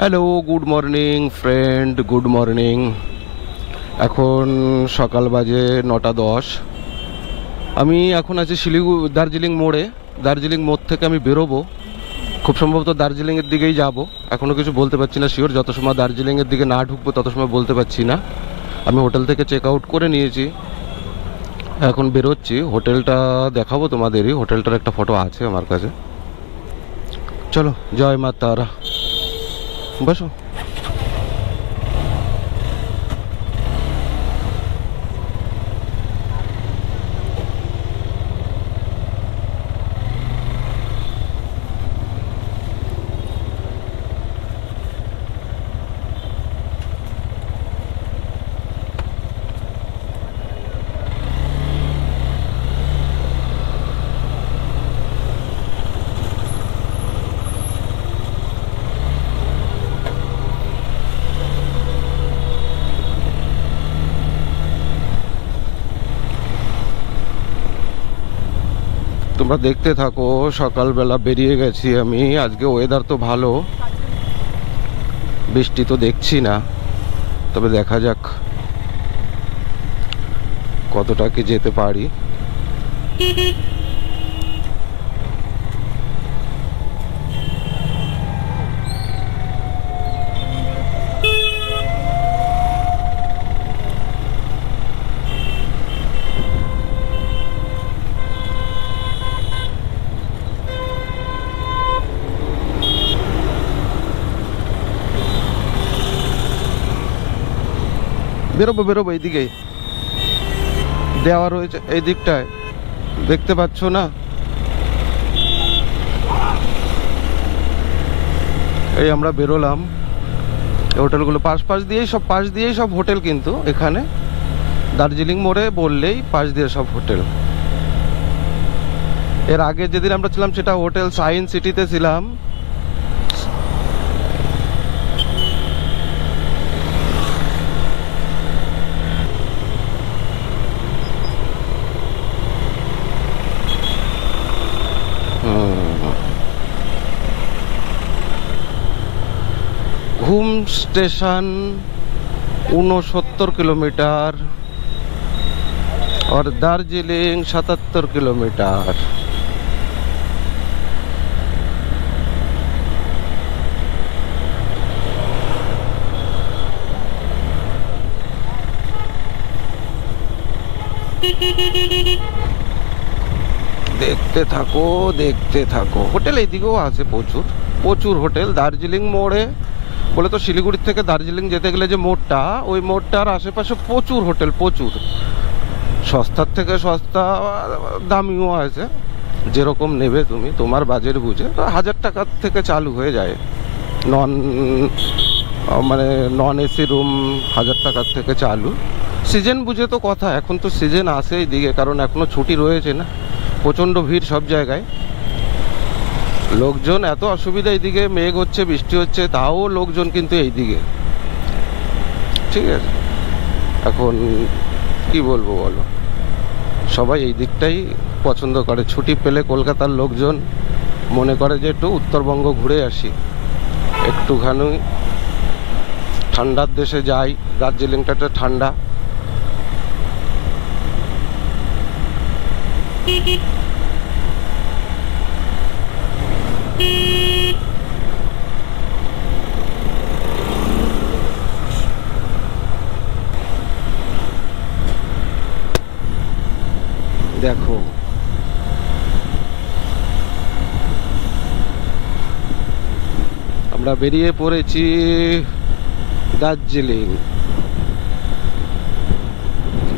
Hello, good morning friend, good morning. এখন সকাল বাজে 9:10। আমি এখন আছি দার্জিলিং মোড়ে। দার্জিলিং মোড় থেকে আমি বেরোবো, খুব সম্ভবত দার্জিলিংয়ের দিকেই যাব। এখনও কিছু বলতে পারছি না শিওর, যত সময় দার্জিলিংয়ের দিকে না ঢুকবো তত সময় বলতে পারছি না। আমি হোটেল থেকে চেক আউট করে নিয়েছি, এখন বেরোচ্ছি। হোটেলটা দেখাবো তোমাদেরই, হোটেলটার একটা ফটো আছে আমার কাছে। চলো, জয় মা তারা, বসো। তোমরা দেখতে থাকো। সকালবেলা বেরিয়ে গেছি আমি। আজকে ওয়েদার তো ভালো, বৃষ্টি তো দেখছি না, তবে দেখা যাক কতটা কি যেতে পারি। বেরোবো বেরোবো, এইদিকে দেওয়া রয়েছে, এই দিকটায় দেখতে পাচ্ছ না? এই আমরা বেরোলাম। এই হোটেলগুলো পাশ দিয়েই সব হোটেল, কিন্তু এখানে দার্জিলিং মোড়ে বললেই পাশ দিয়ে সব হোটেল। এর আগে যেদিন আমরা ছিলাম সেটা হোটেল সায়েন্স সিটিতে ছিলাম। ঘুম স্টেশন 69 किलोमीटर और दार्जिलिंग 77 किलोमीटर। দেখতে থাকো দেখতে থাকো। হোটেল এইদিকেও আছে প্রচুর প্রচুর হোটেল। দার্জিলিং মোড়ে বলে তো শিলিগুড়ি থেকে দার্জিলিং যেতে গেলে যে মোড়টা, ওই মোড়টার আশেপাশে প্রচুর হোটেল, প্রচুর। সস্তার থেকে সস্তা, দামিও আছে, যেরকম নেবে তুমি তোমার বাজেট বুঝে। 1000 টাকার থেকে চালু হয়ে যায়। নন এসি রুম 1000 টাকার থেকে চালু। সিজন বুঝে তো কথা, এখন তো সিজন আসে এইদিকে, কারণ এখনো ছুটি রয়েছে না, প্রচণ্ড ভিড় সব জায়গায়। লোকজন এত অসুবিধা, এইদিকে মেঘ হচ্ছে, বৃষ্টি হচ্ছে, তাও লোকজন কিন্তু এইদিকে। ঠিক আছে, এখন কি বলবো বলো, সবাই এই দিকটাই পছন্দ করে। ছুটি পেলে কলকাতার লোকজন মনে করে যে একটু উত্তরবঙ্গ ঘুরে আসি, একটুখানি ঠান্ডার দেশে যাই। দার্জিলিংটা একটা ঠান্ডা। দেখো, আমরা বেরিয়ে পড়েছি দার্জিলিং।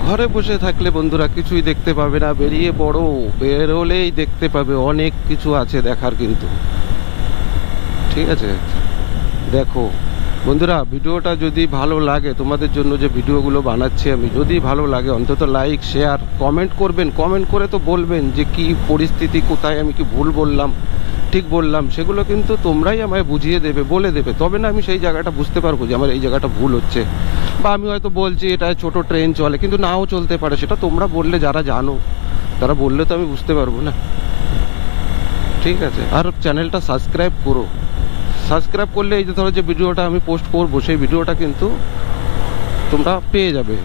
ঘরে বসে থাকলে বন্ধুরা কিছুই দেখতে পাবে না, বেরিয়ে পড়ো, বেরোলেই দেখতে পাবে অনেক কিছু আছে দেখার কিন্তু। ঠিক আছে, দেখো বন্ধুরা, ভিডিওটা যদি ভালো লাগে, তোমাদের জন্য যে ভিডিওগুলো বানাচ্ছি আমি, যদি ভালো লাগে অন্তত লাইক শেয়ার কমেন্ট করবেন। কমেন্ট করে তো বলবেন যে কি পরিস্থিতি, কোথায় আমি কি ভুল বললাম, ঠিক বললাম, সেগুলো কিন্তু তোমরাই আমায় বুঝিয়ে দেবে, বলে দেবে। তবে না আমি সেই জায়গাটা বুঝতে পারবো যে আমার এই জায়গাটা ভুল হচ্ছে। বা আমি হয়তো বলছি এটা ছোট ট্রেন চলে, কিন্তু নাও চলতে পারে, সেটা তোমরা বললে, যারা জানো তারা বললে তো আমি বুঝতে পারবো না। ঠিক আছে, আর চ্যানেলটা সাবস্ক্রাইব করো। সাবস্ক্রাইব করলে এই যে ধরো যে ভিডিওটা আমি পোস্ট করবো সেই ভিডিওটা কিন্তু তোমরা পেয়ে যাবে।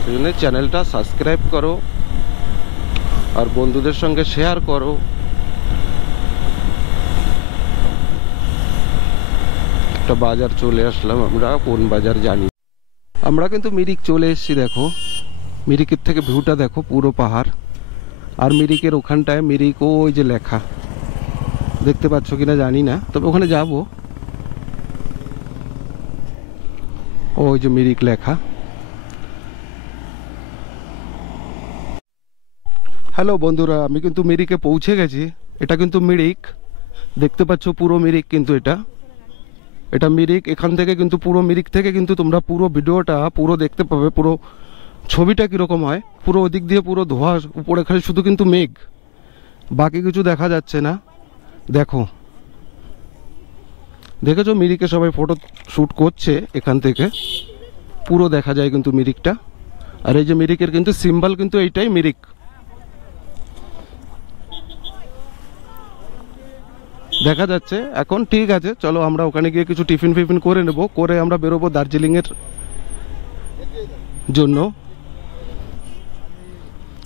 সেই জন্য চ্যানেলটা সাবস্ক্রাইব করো আর বন্ধুদের সঙ্গে শেয়ার করো। একটা বাজার চলে আসলাম, আমরা কোন বাজার জানি। আমরা কিন্তু মিরিক চলে এসেছি। দেখো মিরিকের থেকে ভিউটা দেখো, পুরো পাহাড়। আর মিরিকের ওখানটায় মিরিক ওই যে লেখা, দেখতে পাচ্ছ কিনা জানি না, তবে ওখানে যাব। ওই যে মিরিক লেখা। হ্যালো বন্ধুরা, আমি কিন্তু মিরিকে পৌঁছে গেছি। এটা কিন্তু মিরিক, দেখতে পাচ্ছ পুরো মিরিক কিন্তু এটা মিরিক। এখান থেকে কিন্তু পুরো মিরিক থেকে কিন্তু তোমরা পুরো ভিডিওটা পুরো দেখতে পাবে, পুরো ছবিটা কীরকম হয়। পুরো ওদিক দিয়ে পুরো ধোঁয়া, উপরে খালি শুধু কিন্তু মেঘ, বাকি কিছু দেখা যাচ্ছে না। দেখো, দেখেছো মিরিকে সবাই ফটো শ্যুট করছে, এখান থেকে পুরো দেখা যায় কিন্তু মিরিকটা। আর এই যে মিরিকের কিন্তু সিম্বল কিন্তু এইটাই মিরিক। দেখা যাচ্ছে এখন। ঠিক আছে, চলো আমরা ওখানে গিয়ে কিছু টিফিন ফিফিন করে নেব, করে আমরা বেরোবো দার্জিলিংয়ের জন্য।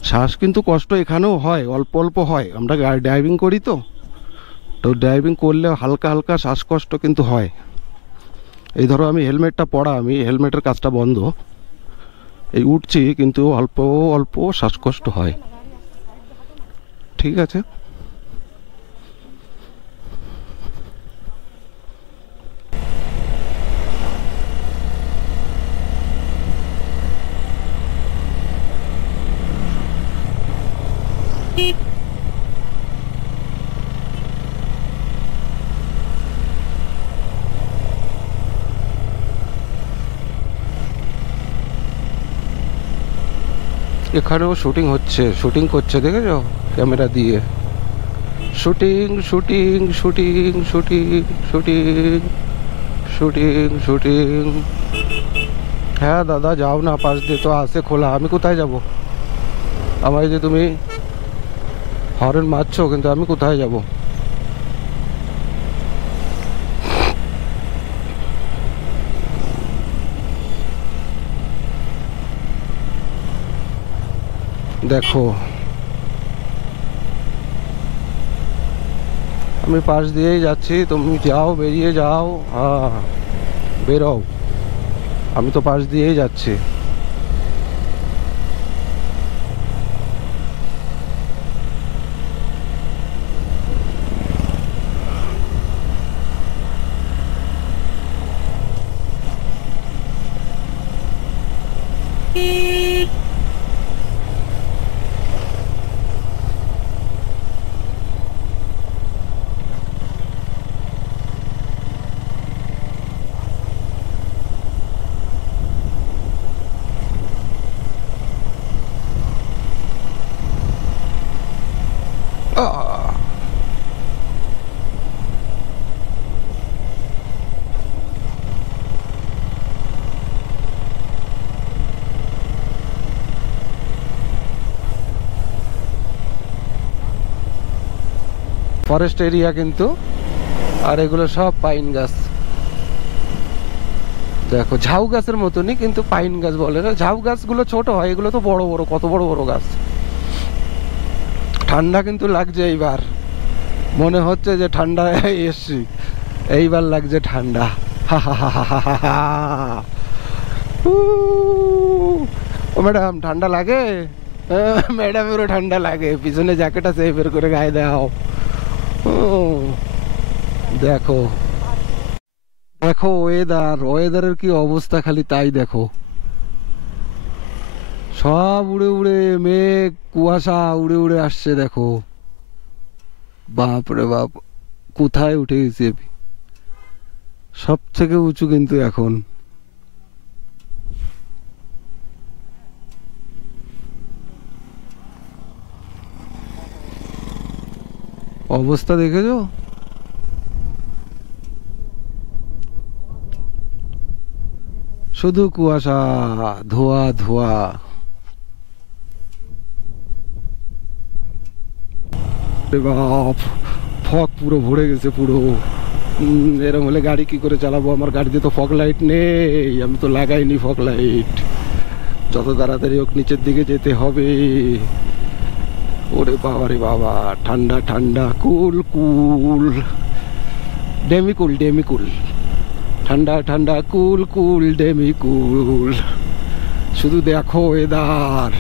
শ্বাস কিন্তু কষ্ট এখানেও হয়, অল্প অল্প হয়। আমরা ড্রাইভিং করি তো ড্রাইভিং করলে হালকা হালকা শ্বাসকষ্ট কিন্তু হয়। এই ধরো আমি হেলমেটটা পরা, আমি হেলমেটের কাজটা বন্ধ, এই উঠছি কিন্তু অল্প অল্প শ্বাসকষ্ট হয়। ঠিক আছে, এখানেও শুটিং হচ্ছে, শুটিং করছে, দেখেছো ক্যামেরা দিয়ে। Shooting shooting shooting shooting shooting shooting shooting. হ্যাঁ দাদা, যাও না, পাশ দিয়ে তো আছে খোলা। আমি কোথায় যাব? আমার যে তুমি হর্ন মারছো, কিন্তু আমি কোথায় যাব? দেখো আমি পাশ দিয়েই যাচ্ছি, তুমি যাও, বেরিয়ে যাও। হ্যাঁ বেরো, আমি তো পাশ দিয়েই যাচ্ছি। ফরেস্ট এরিয়া কিন্তু, আর এগুলো সব পাইন গাছ। দেখো ঝাউ গাছের মতনই, কিন্তু পাইন গাছ বলে না। ঝাউ গাছগুলো ছোট হয়, এগুলো তো বড় বড়, কত বড় বড় গাছ। ঠান্ডা কিন্তু লাগছে এইবার, মনে হচ্ছে যে ঠান্ডা এসছি, এইবার লাগছে ঠান্ডা। ও ম্যাডাম, ঠান্ডা লাগে? ম্যাডামেরও ঠান্ডা লাগে, পিছনে জ্যাকেট আছে, বের করে গায়ে দাও। দেখো দেখো ওয়েদারের কি অবস্থা, খালি তাই দেখো। সব উড়ে উড়ে মেঘ, কুয়াশা উড়ে উড়ে আসছে। দেখো বাপ রে বাপ, কোথায় উঠে গেছি আমি। সব থেকে উঁচু কিন্তু এখন। অবস্থা দেখেছো? শুধু কুয়াশা, ধোয়া ধোয়া। বাপ, ফগ পুরো ভরে গেছে পুরো। এরম হলে গাড়ি কি করে চালাবো? আমার গাড়িতে তো ফগ লাইট নেই, আমি তো লাগাইনি ফগ লাইট। যত তাড়াতাড়ি হোক নিচের দিকে যেতে হবে। ওরে বাবা রে বাবা, ঠান্ডা ঠান্ডা, কুল কুল, ডেমিকুল ডেমিকুল, ঠান্ডা ঠান্ডা কুল কুল ডেমিকুল। শুধু দেখো ওয়েদার,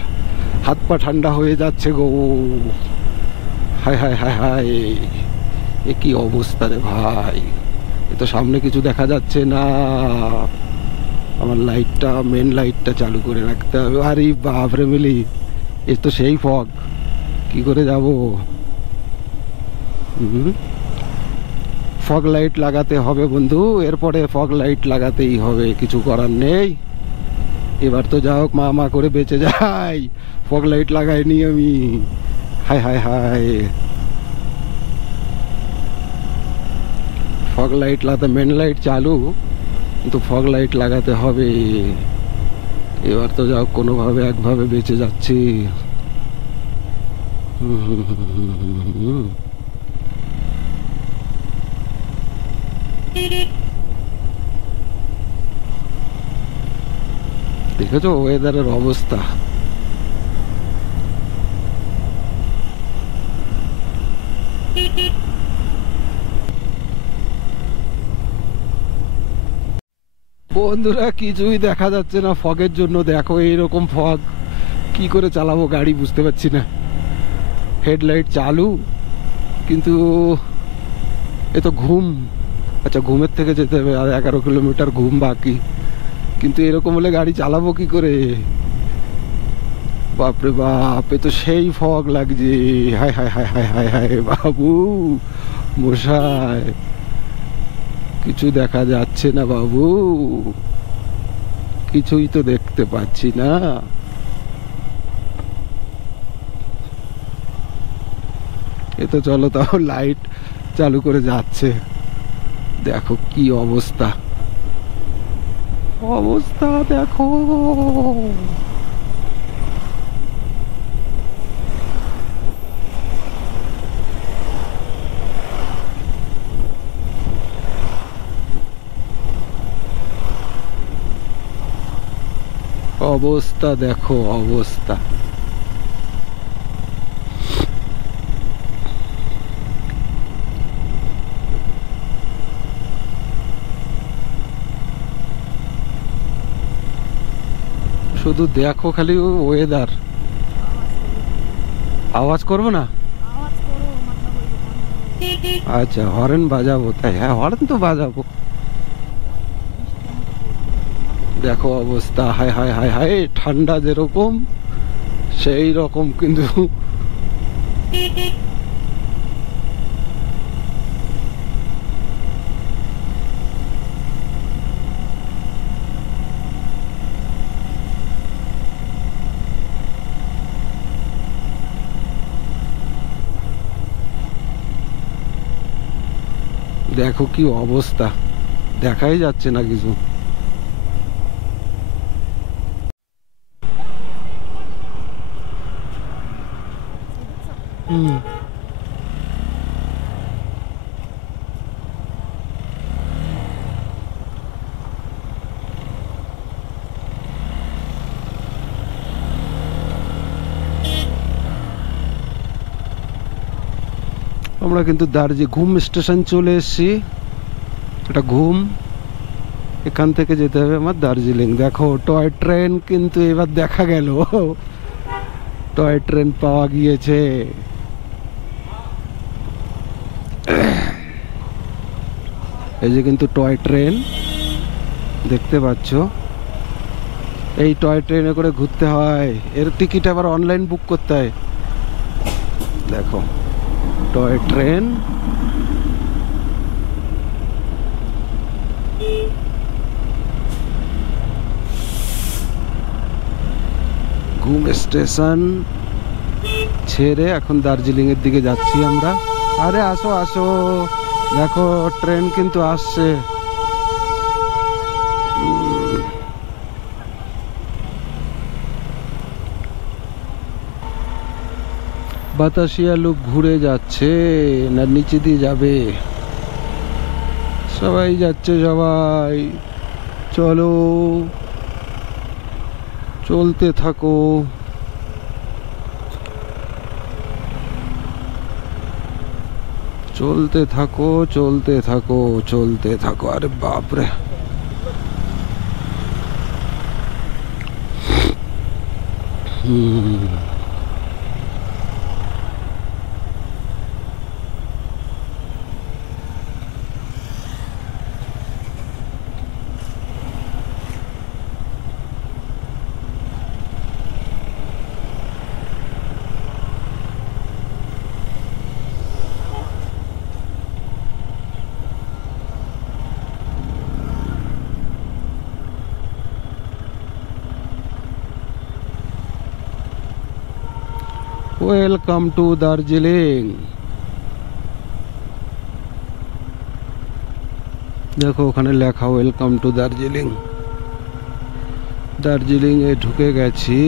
হাত পা ঠান্ডা হয়ে যাচ্ছে গো। হায় হায় হায় হায়, এ কি অবস্থা রে ভাই! এ তো সামনে কিছু দেখা যাচ্ছে না। আমার লাইটটা, মেন লাইটটা চালু করে রাখতে হবে। আরে বাপরে মিলি, এ তো সেই ফগ, কি করে যাব? ফগ লাইট লাগাতে হবে বন্ধু, এরপরে ফগ লাইট লাগাতেই হবে, কিছু করার নেই। এবার তো যা হোক মা মা করে বেঁচে যাই, ফগ লাইট লাগাইনি আমি। হায় হায় হায়, ফগ লাইট লাগাতে, মেন লাইট চালু কিন্তু ফগ লাইট লাগাতে হবে। এবার তো যাও কোনোভাবে একভাবে বেঁচে যাচ্ছি। দেখেছো ওয়েদারের অবস্থা? বন্ধুরা কিছুই দেখা যাচ্ছে না ফগের জন্য। দেখো এইরকম ফগ, কি করে চালাবো গাড়ি বুঝতে পারছি না। হেডলাইট চালু কিন্তু এ তো ঘুম। আচ্ছা, ঘুমের থেকে যেতে হবে, আর 11 কিলোমিটার ঘুম বাকি। কিন্তু এরকম হলে গাড়ি চালাবো কি করে? বাপরে বাপ, এ তো সেই ফগ লাগছে। হায় হায় হায় হায় হায় হায়, বাবু মশাই, কিছু দেখা যাচ্ছে না বাবু, কিছুই তো দেখতে পাচ্ছি না। এ তো চলো তাও লাইট চালু করে যাচ্ছে। দেখো কি অবস্থা, অবস্থা দেখো। অবস্থা দেখো, অবস্থা। শুধু দেখো খালি ওয়েদার। আওয়াজ করবো না? আচ্ছা, হর্ন বাজাবো? তাই হ্যাঁ, হর্ন তো বাজাবো। দেখো অবস্থা, হায় হায় হায় হায়, ঠান্ডা যেরকম সেই রকম কিন্তু দেখো কি অবস্থা, দেখাই যাচ্ছে না কিছু। আমরা কিন্তু ঘুম স্টেশন চলে এসেছি। এটা ঘুম, এখান থেকে যেতে হবে আমার দার্জিলিং। দেখো টয় ট্রেন কিন্তু এবার দেখা গেল, টয় ট্রেন পাওয়া গিয়েছে। এই যে কিন্তু টয় ট্রেন দেখতে পাচ্ছ, এই টয় ট্রেনে করে ঘুরতে হয়। এর টিকিট আবার অনলাইন বুক করতে হয়। দেখো টয় ট্রেন, ঘুম স্টেশন ছেড়ে এখন দার্জিলিং এর দিকে যাচ্ছি আমরা। আরে আসো আসো, দেখো ট্রেন কিন্তু আসছে। বাতাসিয়া লুপ ঘুরে যাচ্ছে না নিচে দিয়ে যাবে? সবাই যাচ্ছে, সবাই চলো, চলতে থাকো। চলতে থাকো, চলতে থাকো, চলতে থাকো। আরে বাপরে, ওয়েলকাম টু দার্জিলিং। দেখো ওখানে লেখা ওয়েলকাম টু দার্জিলিং। দার্জিলিং এ ঢুকে গেছি।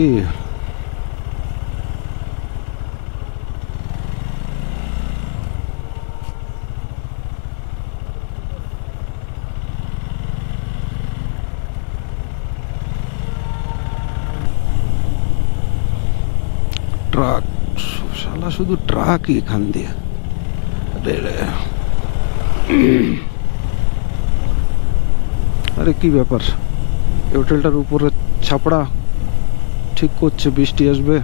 ট্রাক, শালা শুধু ট্রাকই এখান দিয়ে। আরে কি ব্যাপার, এই হোটেলটার উপরে ছাপড়া ঠিক করছে, বৃষ্টি আসবে।